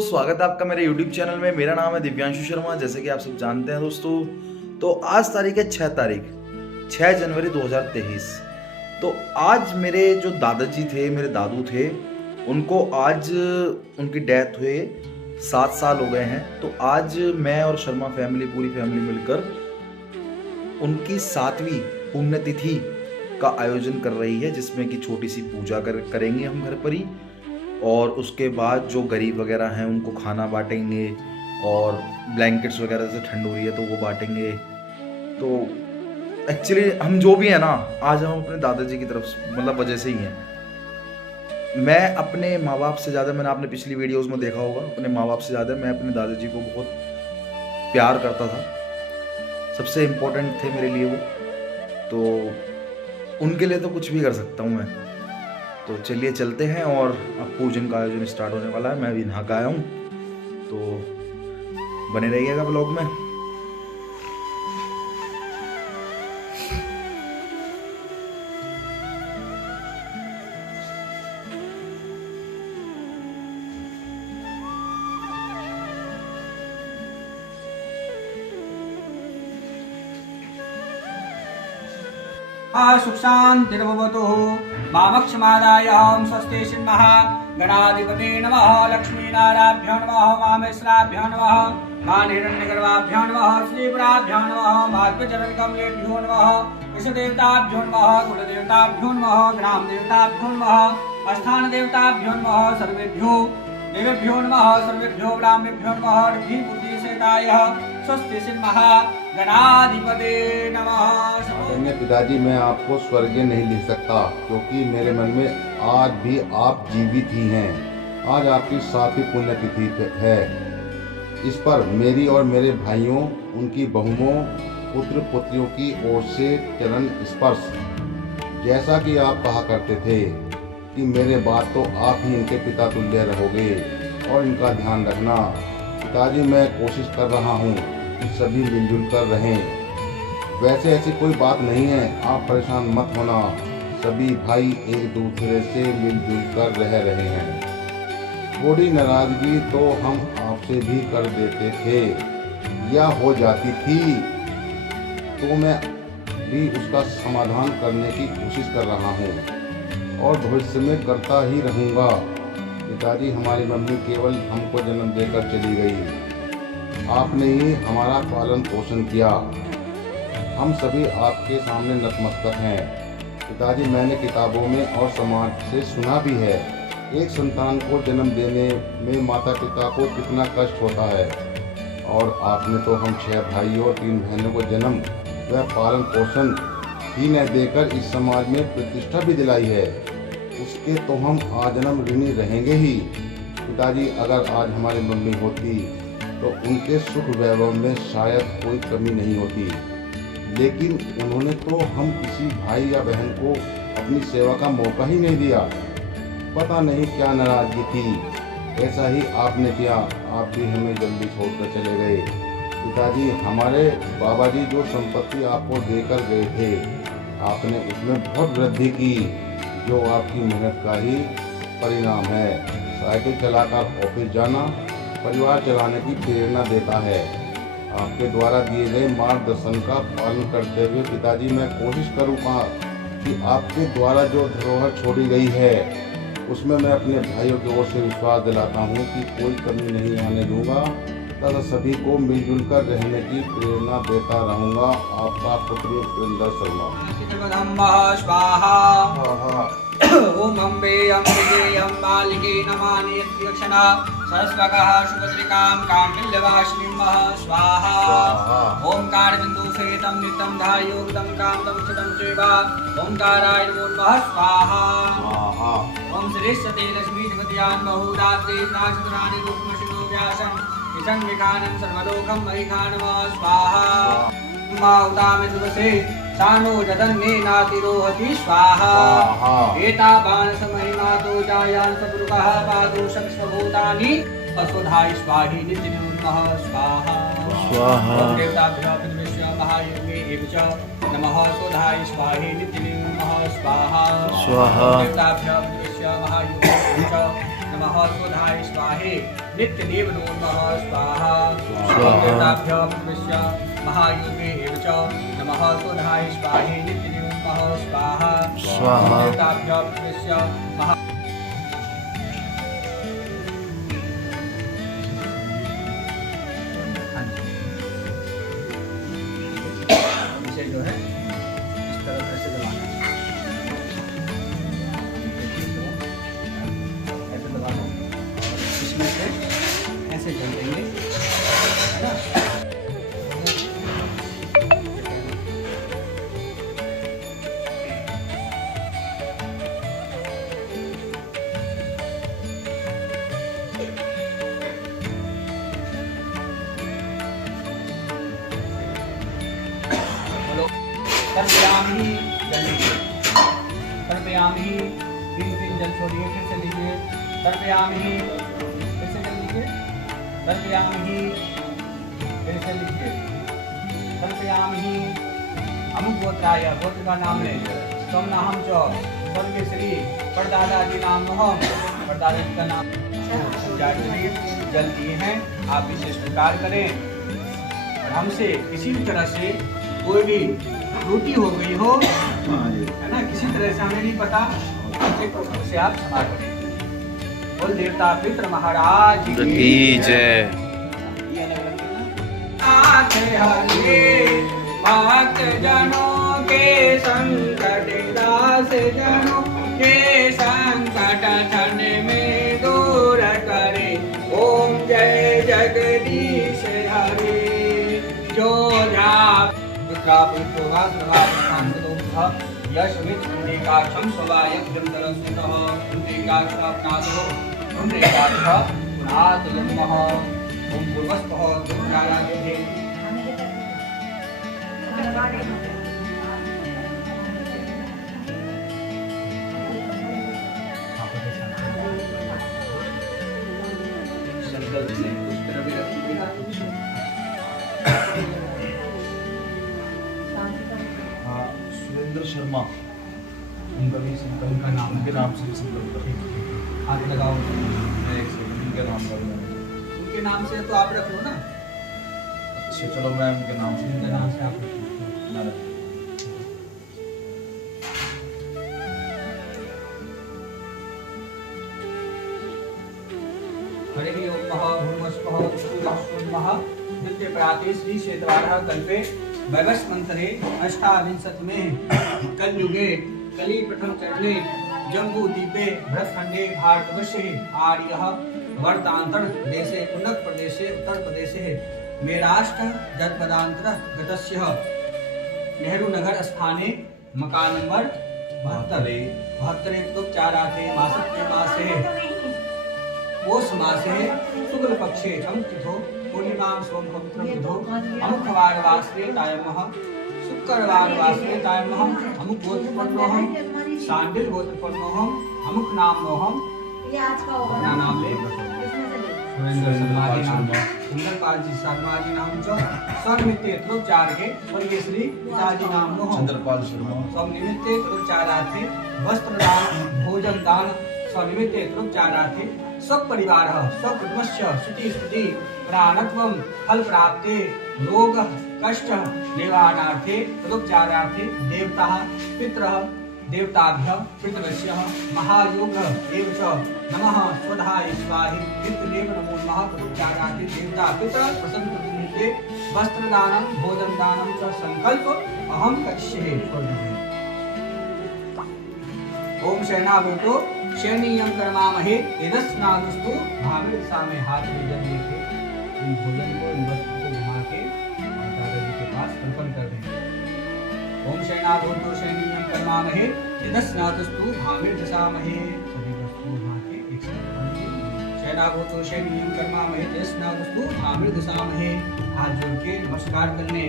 स्वागत है आपका मेरे YouTube चैनल में। मेरा नाम है दिव्यांशु शर्मा, जैसे कि आप सब जानते हैं दोस्तों। तो आज तारीख है 6 जनवरी 2023। तो आज मेरे जो दादाजी थे, मेरे दादू थे, उनको आज उनकी डेथ हुए 7 साल हो गए हैं। तो आज मैं और शर्मा फैमिली, पूरी फैमिली मिलकर उनकी 7वीं पुण्यतिथि का आयोजन कर रही है, जिसमें कि छोटी सी पूजा करेंगे हम घर पर ही, और उसके बाद जो गरीब वगैरह हैं उनको खाना बांटेंगे, और ब्लैंकेट्स वगैरह से ठंड हो रही है तो वो बांटेंगे। तो एक्चुअली हम जो भी हैं ना, आज हम अपने दादाजी की तरफ मतलब वजह से ही हैं। मैं अपने माँ बाप से ज़्यादा, मैंने आपने पिछली वीडियोस में देखा होगा, अपने माँ बाप से ज़्यादा मैं अपने दादाजी को बहुत प्यार करता था। सबसे इम्पोर्टेंट थे मेरे लिए वो। तो उनके लिए तो कुछ भी कर सकता हूँ मैं। तो चलिए चलते हैं, और अब पूजन का आयोजन स्टार्ट होने वाला है। मैं भी नहा के आया हूँ, तो बने रहिएगा ब्लॉग में। सुख शांतिर्भवतु। मामक्षमादाय ओम स्वस्ति श्रीमः गणाधिपते नमः। लक्ष्मीनाराभ्यो नमः। मामेश्वराभ्यो नमः। मानिरण्यगर्भाभ्यो नमः। श्रीपुराभ्यो नमः। माध्वचरणकमलेभ्यो नमः। इष्टदेवताभ्यो नमः। कुलदेवताभ्यो नमः। ग्रामदेवताभ्यो नमः। स्थानदेवताभ्यो नमः। सर्वेभ्यो देवेभ्यो नमः। सर्वेभ्यो ब्राह्मणेभ्यो नमः। बुद्धिसेताय स्वस्ति श्रीमः गणाधिपते नमः। पिताजी, मैं आपको स्वर्गीय नहीं लिख सकता, क्योंकि मेरे मन में आज भी आप जीवित ही हैं। आज आपकी 7वीं पुण्यतिथि है। इस पर मेरी और मेरे भाइयों, उनकी बहुओं, पुत्र पुत्रियों की ओर से चरण स्पर्श। जैसा कि आप कहा करते थे कि मेरे बाद तो आप ही इनके पिता तुल्य रहोगे, और इनका ध्यान रखना। पिताजी, मैं कोशिश कर रहा हूँ कि सभी मिलजुल कर रहें। वैसे ऐसी कोई बात नहीं है, आप परेशान मत होना। सभी भाई एक दूसरे से मिलजुल कर रह रहे हैं। थोड़ी नाराजगी तो हम आपसे भी कर देते थे, या हो जाती थी, तो मैं भी उसका समाधान करने की कोशिश कर रहा हूँ, और भविष्य में करता ही रहूँगा। पिताजी, हमारी मम्मी केवल हमको जन्म देकर चली गई। आपने ही हमारा पालन पोषण किया। हम सभी आपके सामने नतमस्तक हैं। पिताजी, मैंने किताबों में और समाज से सुना भी है, एक संतान को जन्म देने में माता पिता को कितना कष्ट होता है, और आपने तो हम 6 भाइयों और 3 बहनों को जन्म व पालन पोषण ही न देकर इस समाज में प्रतिष्ठा भी दिलाई है। उसके तो हम आजन्म ऋणी रहेंगे ही। पिताजी, अगर आज हमारी मम्मी होती तो उनके सुख वैभव में शायद कोई कमी नहीं होती, लेकिन उन्होंने तो हम किसी भाई या बहन को अपनी सेवा का मौका ही नहीं दिया। पता नहीं क्या नाराजगी थी, ऐसा ही आपने किया। आप भी हमें जल्दी छोड़कर चले गए। पिताजी, हमारे बाबा जी जो संपत्ति आपको देकर गए थे, आपने उसमें बहुत वृद्धि की, जो आपकी मेहनत का ही परिणाम है। साइकिल चलाकर ऑफिस जाना परिवार चलाने की प्रेरणा देता है। आपके द्वारा दिए गए मार्गदर्शन का पालन करते हुए पिताजी, मैं कोशिश करूँगा कि आपके द्वारा जो धरोहर छोड़ी गई है, उसमें मैं अपने भाइयों की ओर से विश्वास दिलाता हूँ कि कोई कमी नहीं आने दूंगा, तथा सभी को मिलजुल कर रहने की प्रेरणा देता रहूँगा। आपका पुत्र सुरेंद्र शर्मा। ओम अम्बे अम्बिके अम्बालिके नमामि यक्षणा सरस्वतः सुभद्रिकां काण्डिल्यवासिनीं स्वाहा। ओंकार बिंदु सहितं नित्यं ध्यायोगतं कामं चितं चैव ओंकाराय नमो नमः स्वाहा। ओम श्री सती लक्ष्मीपतियान् बहुरात्रि नाक्षत्राणि रूपमशिनो व्यासं इदं विखानं सर्वलोकं महिखानं स्वाहा। माउतामि दुवसे सानो जदन्ने नातिरोहति स्वाहा। एता बाणस महिमा तो जायान सबरुकः पादो शक्ष्मभूतानि अस्वधाय स्वाहि नित्यं नमः स्वाहा। ओम देवताभ्यो पितृभ्यो महायोगे एव च नमः स्वधाय स्वाहि नित्यं नमः स्वाहा। देवताभ्यो पितृभ्यो महायोगे एव च नमः स्वधाय स्वाहि नित्यदेव नमो नमः स्वाहा स्वाहा। देवताभ्यो विश्व महायोगे एव च नमः स्वधाय स्वाहे नित्यदेव नमः स्वाहा स्वाहा। देवताभ्यो विश्व महा इसे जो है इस तरह से दबाना है। ऐसे दबाना इसमें से ऐसे जल देंगे है ना। बोलो तर्पयामि जल लीजिए, तर्पयामि 3 जल छोड़िए, फिर से लीजिए, तर्पयामि फिर से जल लीजिए, तर्पयामि फिर से लीजिए, तर्पयामि अमुक गोत्राय गोत्र का नाम ले सोमनाहम च स्वर्ग श्री परदादा जी नाम मोहम परदादा जी का नाम जल दिए हैं। आप इसे स्वीकार करें और हमसे किसी भी तरह से कोई भी त्रुटि हो गई हो है ना, किसी तरह से हमें नहीं पता, हमसे आप क्षमा करें। बोल देवता पितृ महाराज की जय। ये अलग अलग देना। नाथ हरे भक्त जनों के संकट, दास जनों के संकट ठन में दूर करे। ओम जय जगदीश हरे। जो जाप यशमित्रेकाक्षं स्ववायभ्यन्तरं सुतः पुण्डेकाक्षाप्नादो पुण्डेकाक्ष पुनात् जन्मः। ओम पूर्वस्तः दुर्गाराधे संकल्प से उस तरह भी रखिएगा। सुरेंद्र शर्मा उनका भी संकल्प उनका नाम उनके नाम से भी संकल्प रखें। हाथ लगाओ। मैं एक सेकंड उनके नाम का भी उनके नाम से तो आप रख लो ना, अच्छा चलो मैं उनके नाम से उनके नाम से आप रख लो। ना रखें। हरे ओम महा भूर्भुवस्वः भूर्भुवस्वः नित्य प्राते श्री क्षेत्रवारः कल्पे वैवस्वंतरे अष्टाविंशतिमे कलयुगे कली प्रथम चरणे जम्बू द्वीपे भरतखंडे भारतवर्षे आर्यः वर्तांतर देशे कुनक प्रदेशे उत्तर प्रदेशे मेराष्ट्र जन्मदांतर गतस्य नेहरू नगर स्थाने मकान नंबर 72 चाराते मासत्य मासे ओस मासे शुक्ल पक्षे अमुक्तिथो पूर्णिमां स्वं पवित्रं तिथो अमुखवार वासरे तायमः शुक्रवार वासरे तायमः अमुक गोत्र पन्नोहम सांडिल गोत्र पन्नोहम अमुक नाम नोहम अपना नाम ले सुरेंद्र शर्मा जी नाम सुंदरपाल जी शर्मा जी नाम जो स्वनिमित्ते त्रोचार के स्वर्गीय श्री पिताजी नाम नोहम चंद्रपाल शर्मा स्वनिमित्ते त्रोचारार्थे वस्त्र दान भोजन दान स्वनिमित्ते त्रोचारार्थे स्वपरिवारः स्वकुटुम्बस्य शुचि स्तुति प्राणत्वं फल प्राप्ते रोग कष्ट निवारणार्थे तदुपचारार्थे देवताः पितरः देवताभ्यः पितृभ्यः महायोग एव च नमः स्वधाय स्वाहे पितृदेव नमो नमः तदुपचारार्थे देवता पितर प्रसन्न प्रतिनिधे वस्त्रदानं भोजन दानं च संकल्प अहं करिष्ये। ओम शरणागतो शरणीयं कर्मामहे यदस्नादस्तु भावे सामे हाथ में जल लेके इन भोजन को इन वस्तु को घुमा के दादाजी के पास अर्पण कर दें। ओम शरणागतो शरणीयं कर्मामहे यदस्नादस्तु भावे दशामहे सभी वस्तु घुमा के एक साथ अर्पण। शरणागतो शरणीयं कर्मामहे यदस्नादस्तु भावे दशामहे। हाथ जोड़ के नमस्कार करने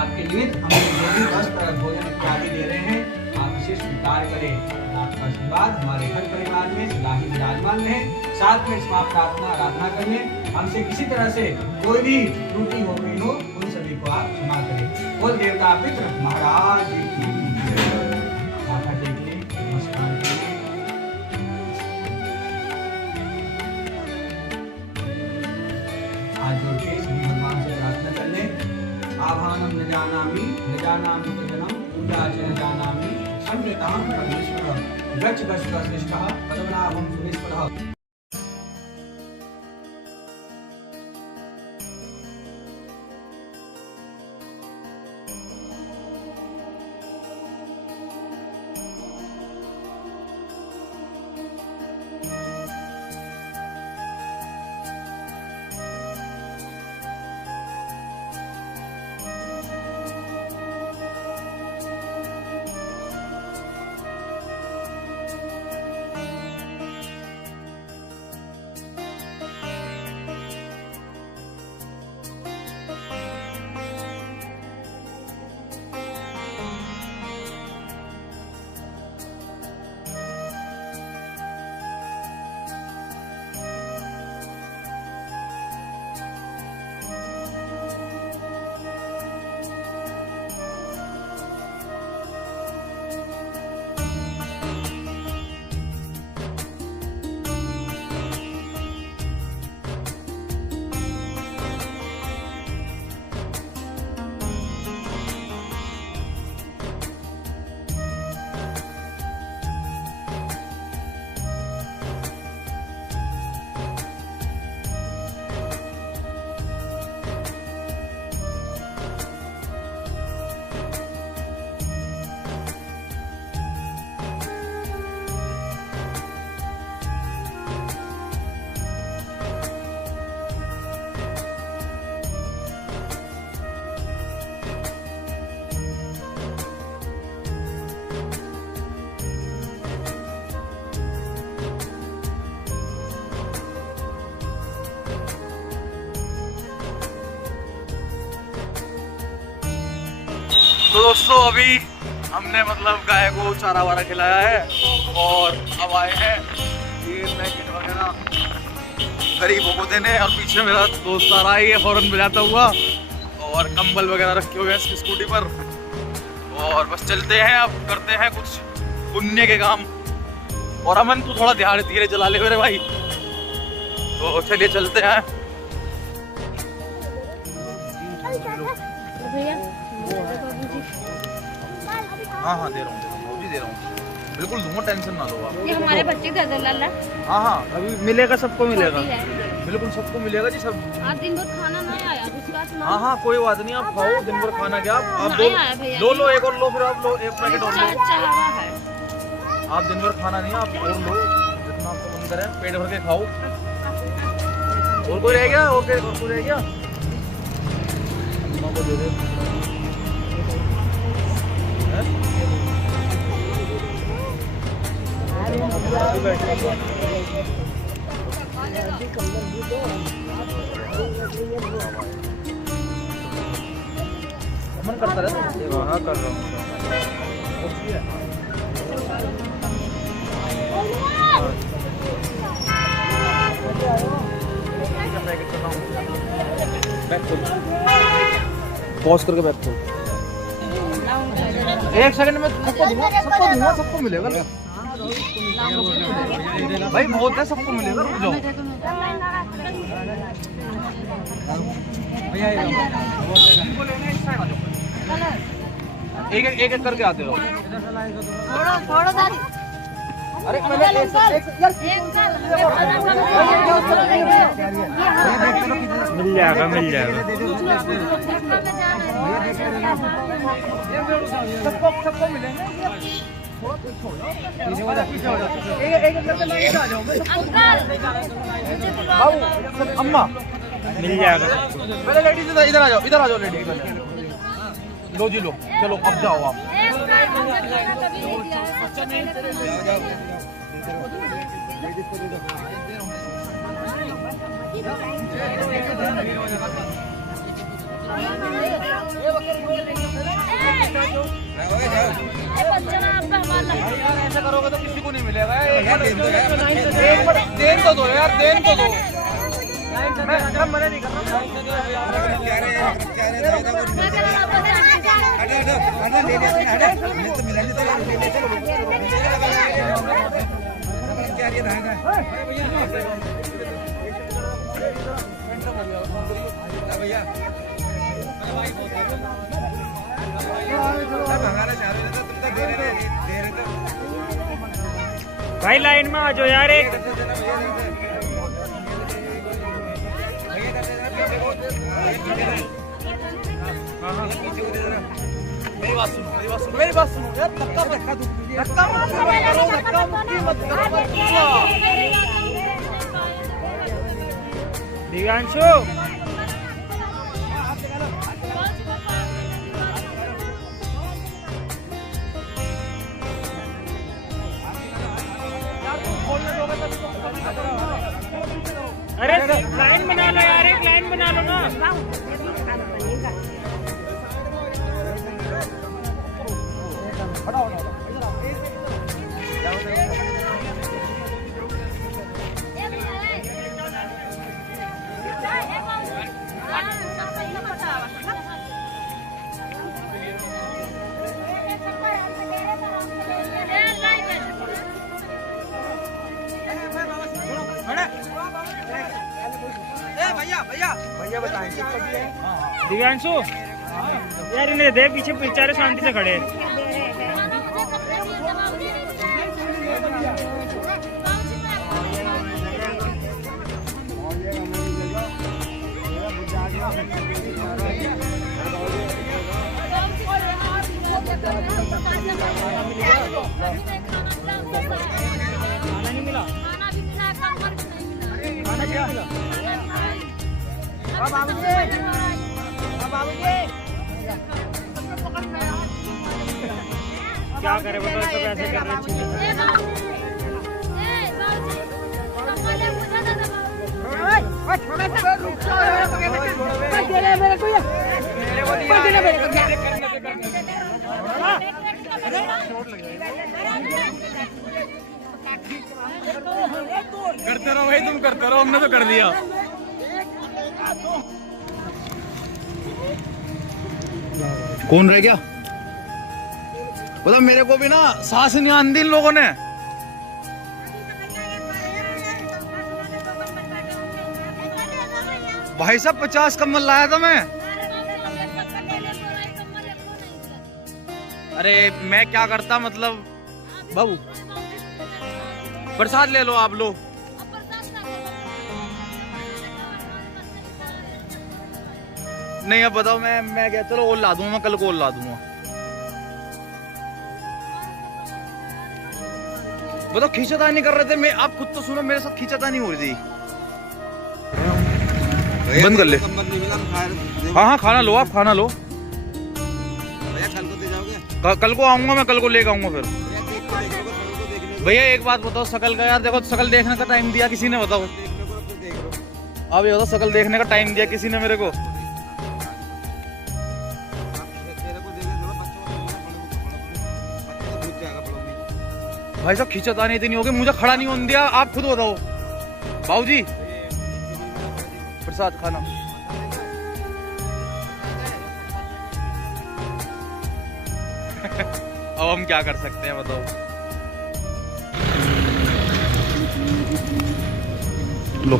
आपके निमित्त हम जो भी वस्त्र भोजन इत्यादि दे रहे हैं आप इसे स्वीकार करें। आपका आशीर्वाद हमारे घर परिवार में सदा ही विराजमान रहे। साथ में क्षमा प्रार्थना आराधना करने हमसे किसी तरह से कोई भी त्रुटि हो गई हो उन सभी को आप क्षमा करें। बोल देवता पितृ महाराज की जय। माथा टेक ले नमस्कार करें। स्थानं न जानामि तजनं पूजा च न जानामि अन्यतां परमेश्वरः गच्छ गच्छ वसिष्ठः पद्मनाभं सुरेश्वरः। तो दोस्तों अभी हमने मतलब गाय को चारा वारा खिलाया है और अब आए हैं ये पैकेट वगैरह गरीबों को देने। और पीछे मेरा दोस्त आ रहा है, ये हॉर्न बजाता हुआ, और कंबल वगैरह रखे हुए हैं इसकी स्कूटी पर। और बस चलते हैं, अब करते हैं कुछ पुण्य के काम। और अमन तू थोड़ा ध्यान धीरे चला ले मेरे भाई। तो चलिए चलते हैं। हाँ दे रहा हूँ दे रहा हूँ, बिल्कुल दूंगा, टेंशन ना लो आप। ये हमारे बच्चे दे दे लाला। हाँ अभी मिलेगा, सबको मिलेगा, बिल्कुल सबको मिलेगा जी सब। आज दिन भर खाना नहीं आया उसका। हाँ कोई बात नहीं, आप खाओ दिन भर खाना क्या आप लो एक और लो, फिर आप लो एक पैकेट और लो। आप दिन भर खाना नहीं, आप और लो जितना आपको मन करे, पेट भर के खाओ। और कोई रह गया? और कोई रह गया? अम्मा को दे दे। मन करता रहता है। हाँ कर रहा हूँ। पॉज करके बैठ दो। एक सेकंड में सबको मिलेगा भाई, बहुत है, सबको मिलेगा, रुक जाओ। एक करके आते रहो। अरे मिल जाएगा सबको मिलेंगे। अम्मा मिल जाएगा। पहले लेडीज इधर आ जाओ लेडीज लो जी लो, चलो अब जाओ आप। ऐसा करोगे तो किसी को नहीं मिलेगा। एक बार देन तो दो यार, देन तो दो। मैं मना नहीं कर रहा। भाई लाइन में आ जाओ यार एक। मेरी बात सुनो, मेरी बात सुनो, मेरी बात सुनो यार, धक्का मत करो, धक्का मत करो, धक्का मत करो। दिव्यांशु अरे लाइन बना लो यार, एक लाइन बना लो ना। दिव्यांशु यार इन्हें दे, पीछे बेचारे शांति से खड़े हैं। खाना नहीं मिला, खाना भी मिला, कमर भी नहीं मिला। खाना क्या मिला? क्या करे बताओ, सब ऐसे कर रहे करते रहो भाई, तुम करते रहो, हमने तो कर दिया। कौन रह गया? मतलब मेरे को भी ना सांस नहीं आती इन लोगों ने। भाई साहब 50 कम्बल लाया था मैं। अरे मैं क्या करता, मतलब बाबू प्रसाद ले लो आप लोग। नहीं अब बताओ, मैं क्या, चलो और ला दूंगा, मैं कल को और ला दूंगा। बताओ खींचातानी कर रहे थे, मैं आप खुद तो सुनो, मेरे साथ खींचातानी हो रही थी। बंद कर ले। हाँ हाँ खाना लो, आप खाना लो। कल को आऊंगा मैं, कल को लेकर आऊंगा फिर। भैया एक बात बताओ, शकल का यार देखो, शकल देखने का टाइम दिया किसी ने? बताओ आप ये बताओ, शकल देखने का टाइम दिया किसी ने मेरे को? भाई साहब खींचातानी इतनी हो गई, मुझे खड़ा नहीं होने दिया। आप खुद बताओ बाबूजी, प्रसाद खाना। अब हम क्या कर सकते हैं बताओ? लो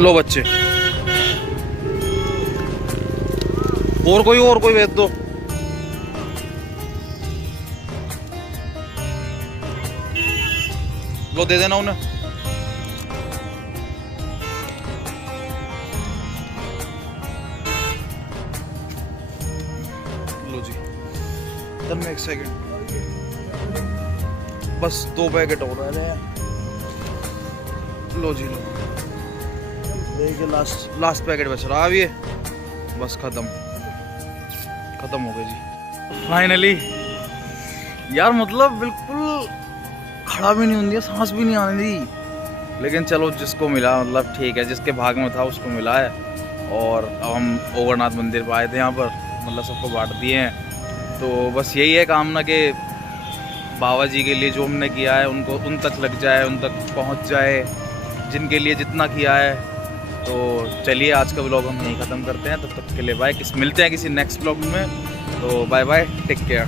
लो बच्चे, और कोई भेज दो। लो दे देना उन्हें। लो जी, तब में एक सेकंड, बस 2 पैकेट हो रहे हैं। लो जी लो, देखिए लास्ट पैकेट बच रहा है अब, ये बस खत्म हो गए जी फाइनली। यार मतलब बिल्कुल खड़ा भी नहीं होने दिया, सांस भी नहीं आने दी। लेकिन चलो जिसको मिला मतलब ठीक है, जिसके भाग में था उसको मिला है। और अब हम ओवरनाथ मंदिर पर आए थे, यहाँ पर मतलब सबको बांट दिए हैं। तो बस यही है कामना कि बाबा जी के लिए जो हमने किया है उनको उन तक लग जाए, उन तक पहुँच जाए, जिनके लिए जितना किया है। तो चलिए आज का व्लॉग हम यहीं ख़त्म करते हैं। तब तक के लिए बाय, मिलते हैं किसी नेक्स्ट व्लॉग में। तो बाय बाय, टेक केयर।